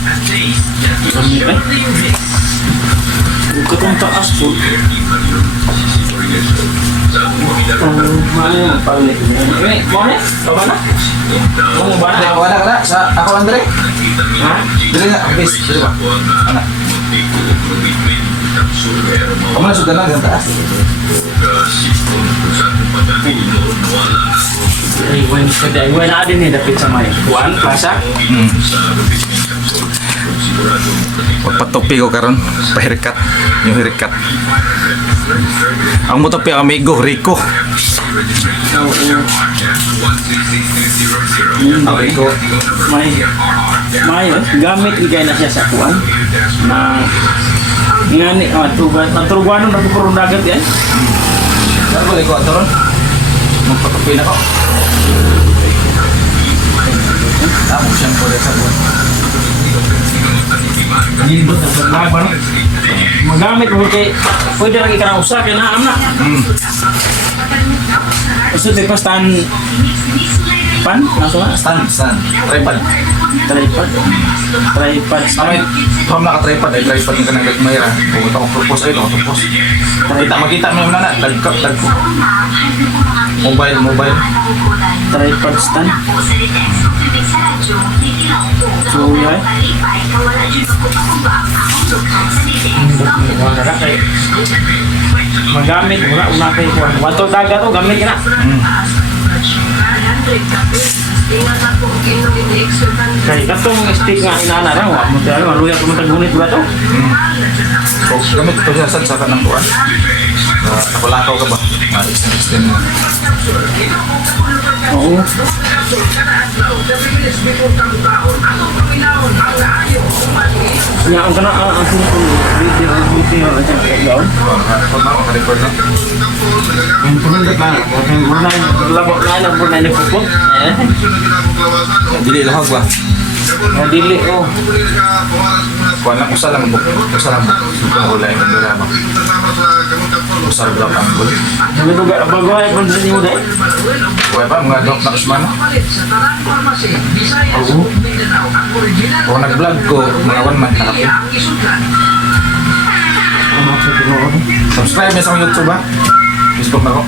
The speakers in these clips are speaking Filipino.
Gamit eh. Buka kong taas po. Mana yang paling ini? Mau nih? Coba nak? Mau mana? Ako anak na sa ako Andre. Hah? Dili na bis, dili ba? Anak. Kamu na sudah na taas. Iwan ada nih dapat sama ya. Kuan Plaza. Pagpatopi ko karon, pa-haircut, yung haircut. Ang motopi amigo Rico. Rico. May gamit igay na siya sa kuan. Na ngani turugan ng purong dagat yan. Ano boleh ko atoron? Magpatopi na ko. Tapos siyang pwede sa buwan. Magamit mo kay pwede lagi ka na usa kay naam na. Usod di pastan pan naso na Stand. Tripod. tripod Samay, from naka-tripod ay tripod yung kanang gagmayra. Kung ito akong propose ay ito akong propose. Makita mo yung nana, tagko. Mobile. tripod stand. So yan. Magamit una kay kuan. Wato dagat to gamit na. Kaya katong stick nga inana wa mo tayo maluya ko matagunit ba to? So, gamit ito siya sa kanang kuwan. Nakulakaw ka ba? Extend mo. Oo. Ya, ang kana ang video aja daw. Naka-record na. Ang pundot na, ang muna labo na puna ni pupot. Dili lahag ba? Dili oh. Kuwan lang, usa lang. Suka hulay ng drama. Usa lang ang anggol. Ang duga bago ay pun ni mo dai. Kuwan ba, mga drop na kusmana? Oo. Kung nag-vlog ko, mga 1 month nakapin. Ano sa tinuod? Subscribe niya sa akong YouTube ha. Facebook na ko.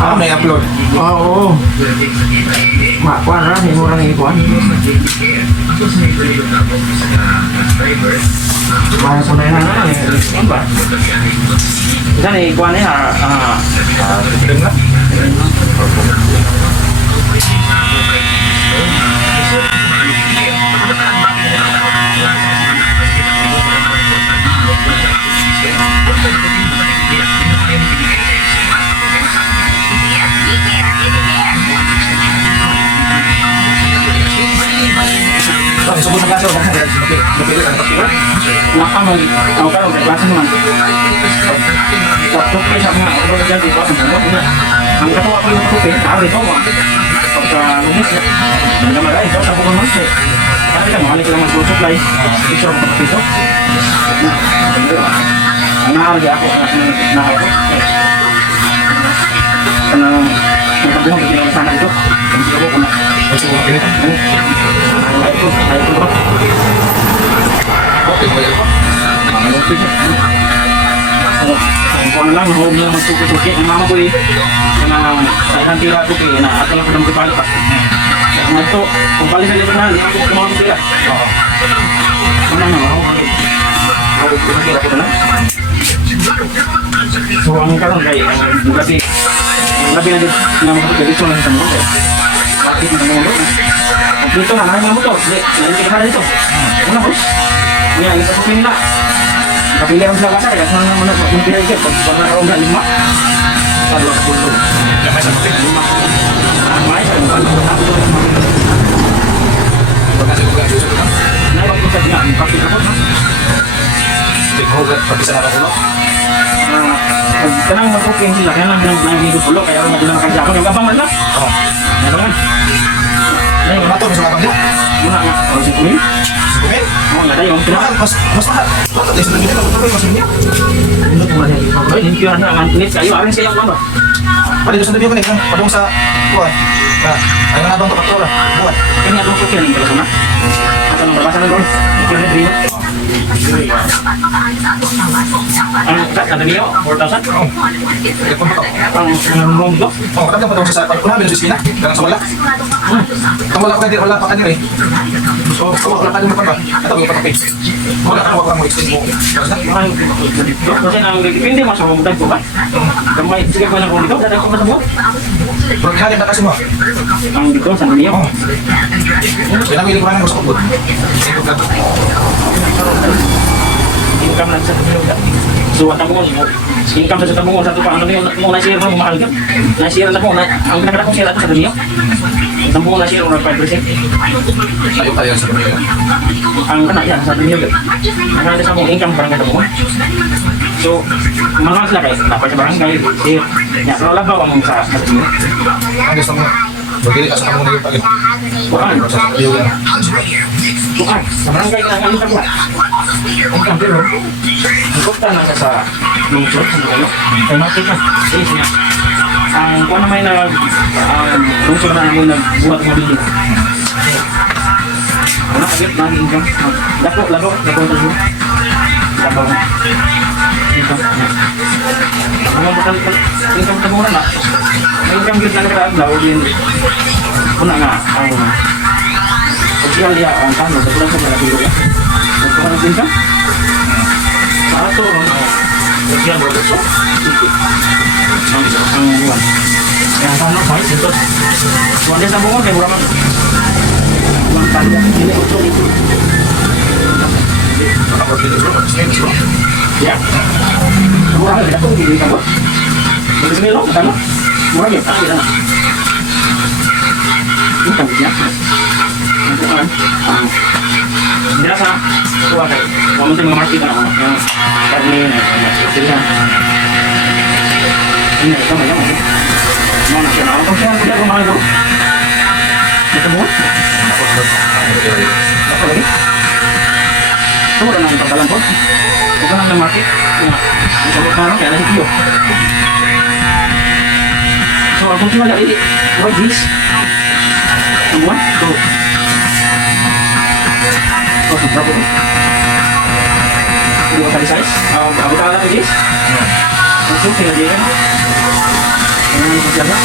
Ako na i-upload. Oo. Makuan ra ni mo ra ni kuan. Mana ko na yan ba? Kan kuan ni Film na. Sebut na kaso, napili ang papila. Nakang ang karon klase naman. Tapos kaya nga ako jadi pa ang katawa ko yung tupi, ari ko mo. Pagka lumis na. Ang malay daw sa buong mas. Kasi kan mali ko lang mag-supply. Ito ang piso. Ang naarga ako na ako. Kanang nagpabuhan ko yung sana ito. Ang sila ko na. Ay ko bro. Okay, ba yun? Kung ano lang, huwag mo magsuki-suki. Ang mama ko sa isang tira ko na ato lang ko ng kapalit pa. Kung ito, kung balik sa liban na, hindi ako kumawag sila. Oo. Ano na, ako pinagkira ko na. So, ang karoon kay, ang gabi na magkakit dito lang sa mga. Bakit na mga dito na, nangyayin mo to. Hindi ka dito. Ano ko? Ngayon, ito ko pinila. Kapili ang sila kaya sana naman ako magpilay ka. Pag naroon ka 5. Kalau 10. Gamay sa papil. 5. May sa mga. Pagkasi ko lang, susunod lang. Naipagpusad nga, kapil ako na. Hindi ko hugat, pag isa na lang ulo. Kanang mag-cooking sila, kaya lang nang pulo, kaya lang nagbilang kaya ako. Yung abang man lang. Oo. Ano man? Ano na to, may sulapang niya? Muna nga, o si Kumin. Kumit? Oo nga tayo, Mahal, mas mahal. Bakit tayo sa nagiging ako ito, mas hindi? Ano po nga niya? Ay, hindi kaya nga, nit kayo, arin kayo ano? Pwede doon sa nagiging ko na, padung sa buwan. Ayaw na doon ito katrola, buwan. Kaya nga itong cooking, ang pala na. At anong babasa na doon? Kira Rio. Ang kat ada Rio 4,000. Ang room ko. Oh, kadang pa sa wala ba sa Sina? Kadang sa wala. Wala pa kanila eh. So, wala ka din pa ba? Ato yung patapin. Wala ka mo extend mo. Kasi ang depende mo sa mga ko ba? Kamay sige ko na ko dito, dada ko masabot. Pero kaya na kasi mo. Ang dito sa Rio. Kailangan ko lang sa kubot. Income lang sa Rio. So at mo income sa tabungo sa tupa ano yun mo na share mo mahal ka. Na share na ko na ang pinaka ko share ato sa Rio. Tabungo na share mo 5%. Tayo sa kanila. Ang kana yan sa Rio. Ang ada sa mong income barangay tabungo. So mahal sila kay dapat sa barangay share. Ya pero labaw ang sa Rio. Ang gusto mo. Bagay ka sa kanila yung pagin. Bukan Sa Rio yan. bukan sa barangay na ang income ba. Income pero Bukta na siya sa lungsod sa Nagalo. Kaya makita. Yes niya. Ang kung ano may lungsod na namin nagbuhat ng video. Ano kagit na ang income? Lako ito siya. Lako. Income. Ang mga income sa muna na. May income git na nagkaaglaw din. Kuna nga. Pagsiyan niya ang tano. Sa sa mga video. Nagkuhan ng income? Satu bagian berbentuk ang bulan yang sana baik itu bulannya sambungan kayak berapa bulan tanda ini usul itu ya murah ya tuh di kamu dari sini loh sana murah ya tak di sana ini kan biasa untuk kan biasa tua kayak kamu tuh mengerti kan yang karena ini ini sama ya mau nasional apa sih yang udah kemarin tuh ketemu apa lagi tuh udah nonton dalam pun bukan nonton mati ya bisa sekarang kayak ada video so aku cuma lihat ini what this semua tuh oh berapa tuh dua kali size aku kalah lagi langsung tinggal dia jaga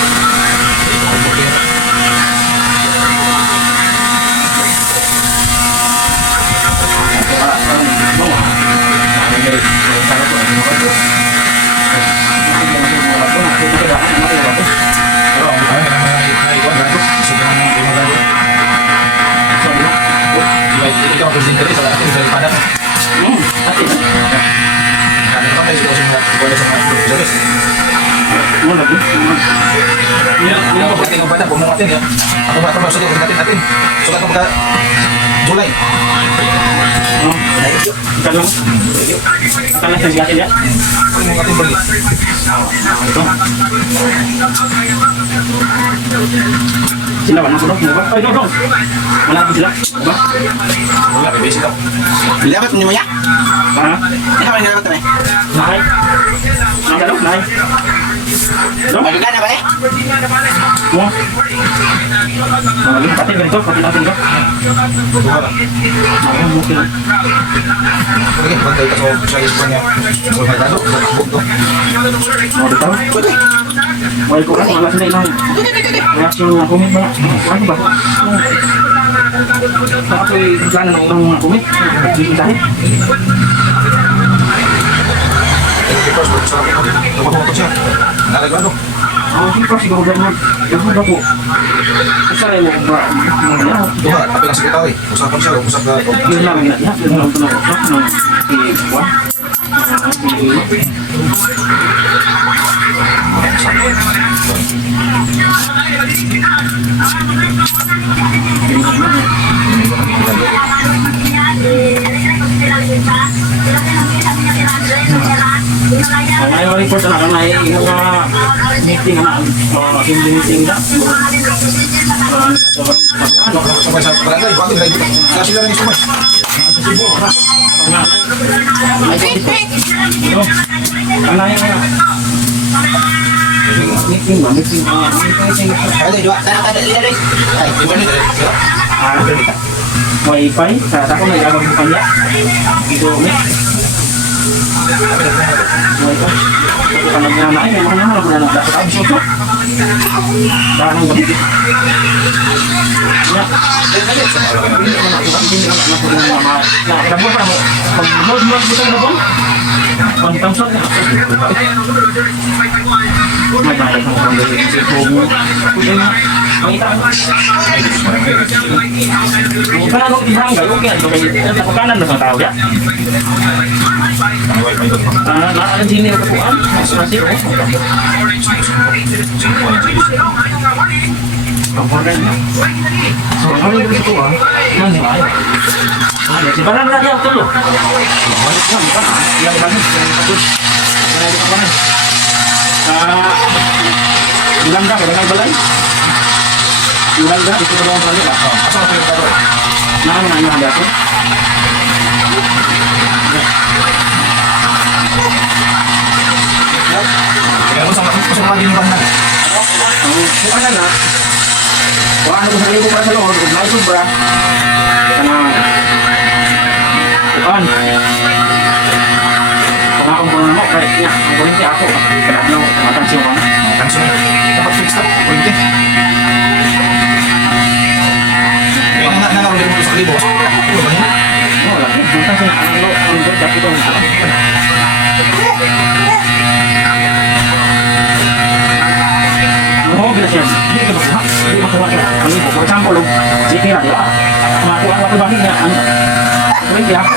Julai. Akan lah saya ya. Beli. Sila ba nasunog mo ba? Ay, dong. Wala ba sila? Ba? Wala, bebesi ka. Dapat niyo ya? Ha? Ikaw ang dapat tayo. Nahay. Nahay. Dong? Magagana ba eh? Mo? Lagi pati ganito, pati natin ka. Mungkin. Oke, bantay ka sa Espanya. Wala ka do, bukto. Mau ditahu? Mau ikut kan malah sini nang. Reaksi ng komit ba? Ano ba? Bakit ay plan ng mga komit? Dahil Foto siya. Nalagado. ang sipras siguro ganun. Yung ba po? Usaray mo ba? Tuha, tapi lang kita eh. Usapan siya, usap ka. Yun lang yun. Yun lang ito na usap ng iwan. Ang ayaw report na kanay yung mga meeting na hindi meeting na. Sampai sa barangay, bakit lagi? Kasi lang yung sumay. Kanay meeting ba? Meeting. Ada dua, ada. Ay, Di ba nito? wifi sa ako may agam ko kanya dito ni wifi ko kana na ay mo na na na dapat ang suso dahan ng gabi ya na kabo pa mo pag load dito na po pantang sa may bayad ng pamilya makita mo kung kanan ng barangay okay ano kaya kanan na sa tao ya naan sini ako po masih so kami dito ko nang ay si barang lagi ako tulo yang bagus ulang dah dengan balai ulang dah itu doang kali lah apa yang baru nanya ada tu Kaya mo sama din ba na? bukan na wala ko sa libo para sa loob kung may sobra kana bukan kung akong puno mo kahit niya ang kurinti ako kaya ano matansyon ko na Tanso na. Dapat fix na. Pwede. Kaya nangaroon mo sa libo. wala matansyon ang dati ko oh, bila siya. Hindi ka makuha. Hindi makuha ka. Ano po? For example, sige na, di ba? Makuha ka ba niya? Ano? Hindi ako.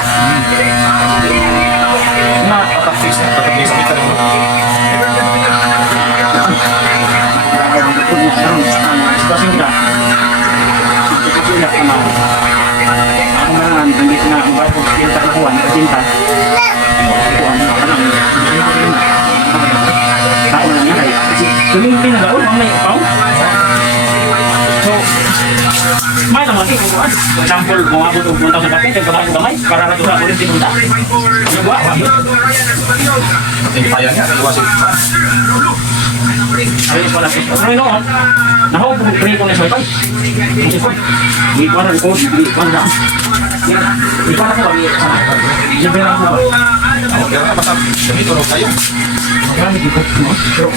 Na, Dapat fix na. Dapat fix na. sitwasyon ka. Kasi na, ako marangan, hindi na, ang bago, kita kakuha, nakasinta. Kakuha, tao na niya kayo. Tumimpin na daon, ang naipaw. So, may naman din kung kuhan. For example, kung abot o punta sa kapit, yung kamay, para na ito sa ulit pinunta. Ano ba? Hindi kaya niya. Iwasin. Ayun pala. Pero noon, nahawag ko pre ko na sa wifi. Kasi ko, di ko na record, di ko na. Di ko na ko kami. Sabi na ko ba? Kaya nga, basta ganito rin tayo. Marami di ko. Pero,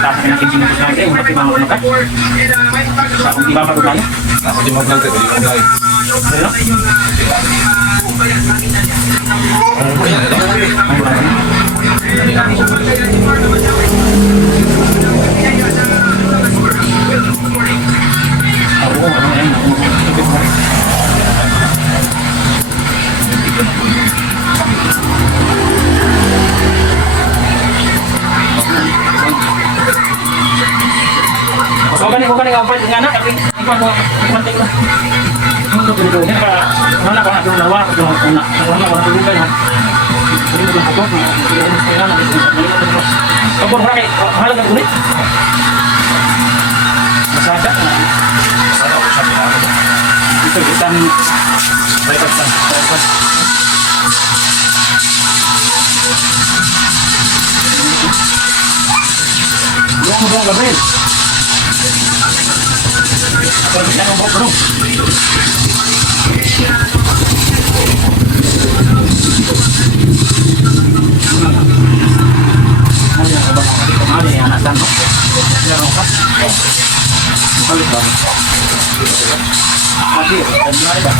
tapos na kinsin ko sa akin, yung pati mga umakat. Sa kung di ba patugay. Nasa di mo vlog, hindi mo vlog. Ano? Kaya na lang. Hindi na ako. Oo, ano yan? So, ganito ko nga na, tapi ikaw mo, ipantik lang. Yung tutulog niya, wala ko na tulungawa, wala ko na tulungan ha. Hindi mo tulungan ako, hindi mo tulungan ako. Kapag maraming, mahalaga ulit. Masada na. Sana ako siya pinaka. Ito, isang Private san. yung buong Gabriel. Pero bisa ng buong bro. Ano yan ka ba? Ano yan? Anak no? Meron ka? Malit ba? Malit. Ano ba?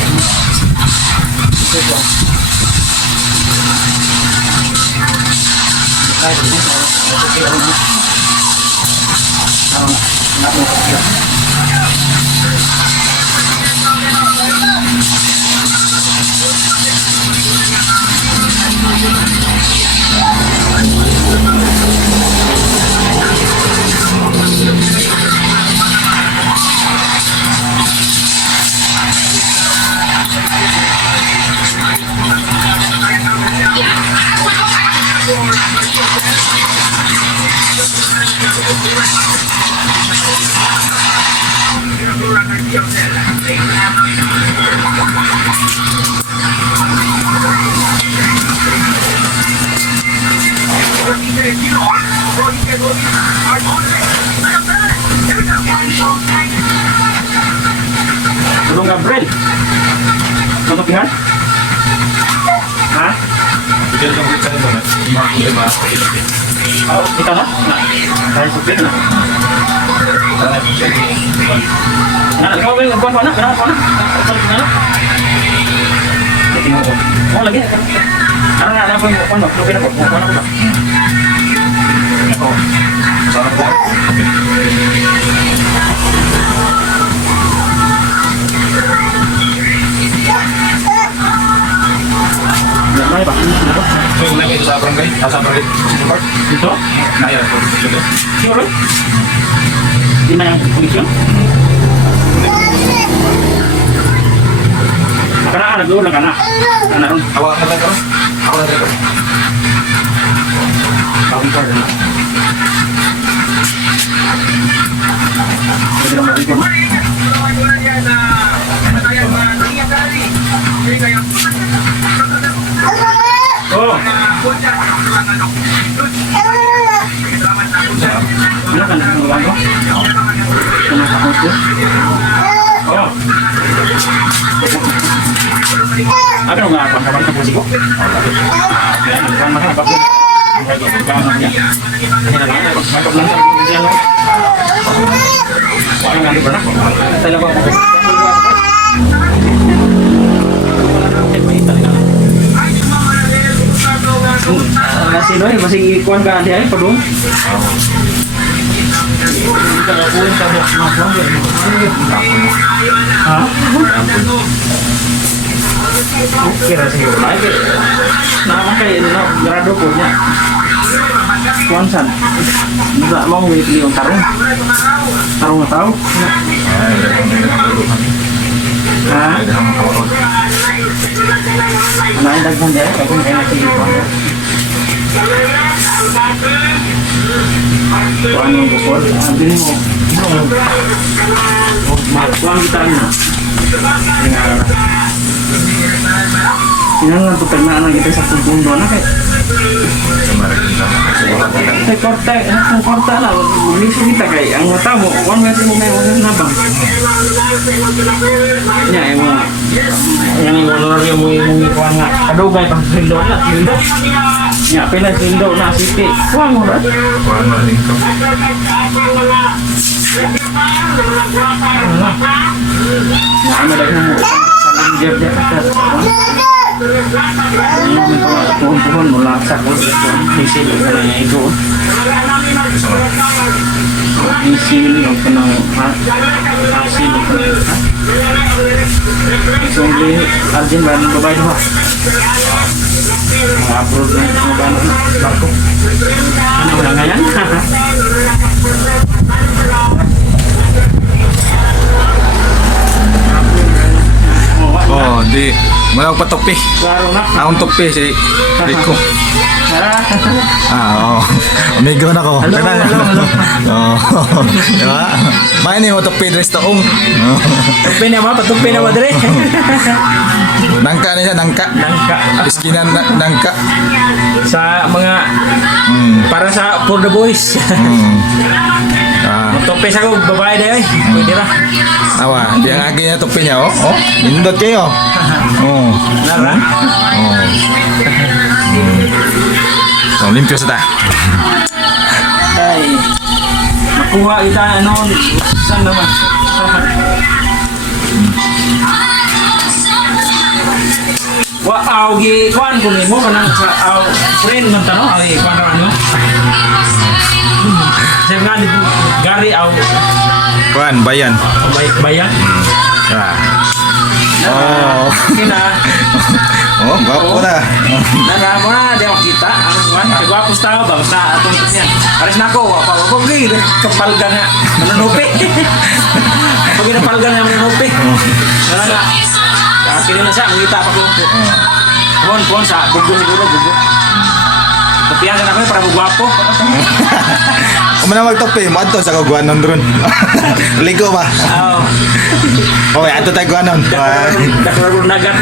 Ito. Tingnan. Ha? Bigyan kang kita mo na. Lima. Oh, ito na? Tayo supit na. Nah, ikaw ba yung buwan pa na? Kenapa pa na? Tingnan ko. Oh, lagi. Karena ada apa yang buwan ba? Lupin ako. Buwan ako ba? Oh. Sarap po. May ba? So, yung lagi ito sa barangay. Sa barangay. Park. Ito? Naya. Ito. Sure? Di na yung komisyon? Karena nag-uulang ka na. Ano ron? Hawakan mo tayo. Ako na tayo. Bakit ka rin? Pwede lang matigil mo? Oh! Ano ka na ang ulan ko? Ano ka ko? Oh! Ano nga ako? Ang kamay sa pusi ko? Ang mahal pa ko. Ang kamay niya. Ano na lang? Magkap lang sa pusi yan. Ano nga di ba na? Talaga ako. Nasi doy masih ikuan ka dia padung. Ha? Kira sih lagi. Nama kayak no grado punya. Kuansan. Enggak mau beli yung tarung. Tarung nggak tahu. Hah? Nah, daghan dia kayak gini nasi ikuan. Kuan yung bukol. Ambilin mo. Kuan kita rin. Tingnan lang ito pernaan kita sa pundo na kay. Kay korta lah. Mismo kita kay. Ang mata mo, kuan kasi mo may nabang. Nya yung mga yang motor yung mga kuan nga. Kadugay pang sindo na. Nya pila sindo na siti. Kuan mo ra. Kuan mo rin ko. Nah, madaghan mo. Saling jeb-jeb ka. Pohon-pohon mula sa isil ka na ito. Isil yung kanang asil. So, Arjun ba ng babae mo? Mga-upload na yung mga barko. Ano wala nga yan? Oh, di. Mula pa topi. Klaro na. Akong topi si Rico. Ah. Oo. Amigo na ko. Hello, hello. Oo. Diba? Main mo topi dress taong. Tupi na ba? Patupi na ba dire? Nangka niya, nangka. Nangka. Iskinan nangka. Sa mga para sa for the boys. Ah, Tupi sa ko babae dai. Pwede ra. awa, yang agi niya topi niya, oh. Oh, nindot kayo. Oh. Nara. Oh. So, limpyo sa ta. Ay. Nakuha kita ano saan naman. Wa augi kuan kunin mo kanang sa friend man tanong ay kuan ra ano. Saya nga di gari au Kuan, bayan. bayan. Ah. Oh. Kina Oh, gwapo na. nana mo na dia kita ano kuan kagwapo sa ba basta atong niya. Pares nako apa apa gid kapalgan nga manunupi. Pag napalgan nga manunupi. Nana nga. Kini na siya ngita pa ko. Pon sa bugo siguro bugo. Tapian ka na ko para gwapo. Kung na magtopi, mo adto sa kagwanon ron. Ligo ba? Oh. Okay, ato tayo gwanon. Bye. Daklaro nagat.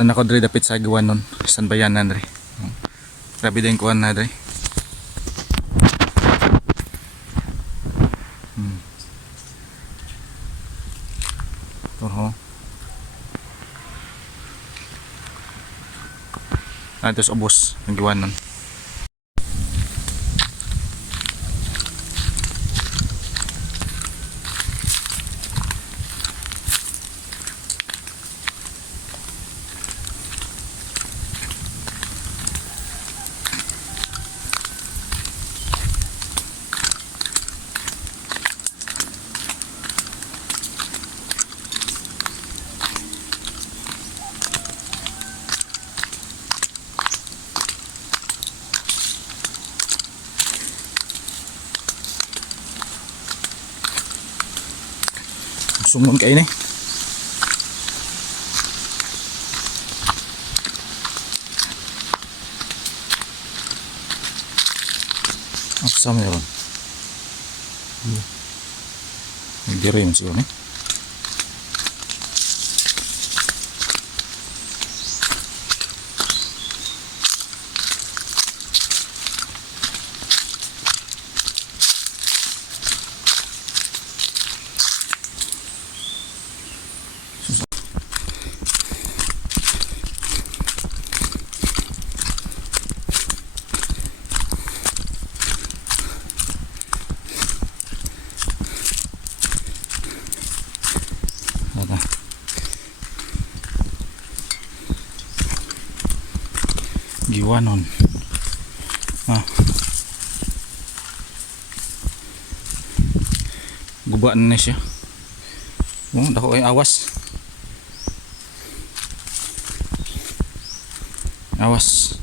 Dan ako dre dapit sa gawan nun. San bayanan dre. Grabe din kuan na dre. Oho. Ito sa ubos ang gawan nun. Sumon kayo ni. Apa meron? Hindi rin siguro ni. Giwanon. Gubaan na siya. Oh, dako ay awas. Awas.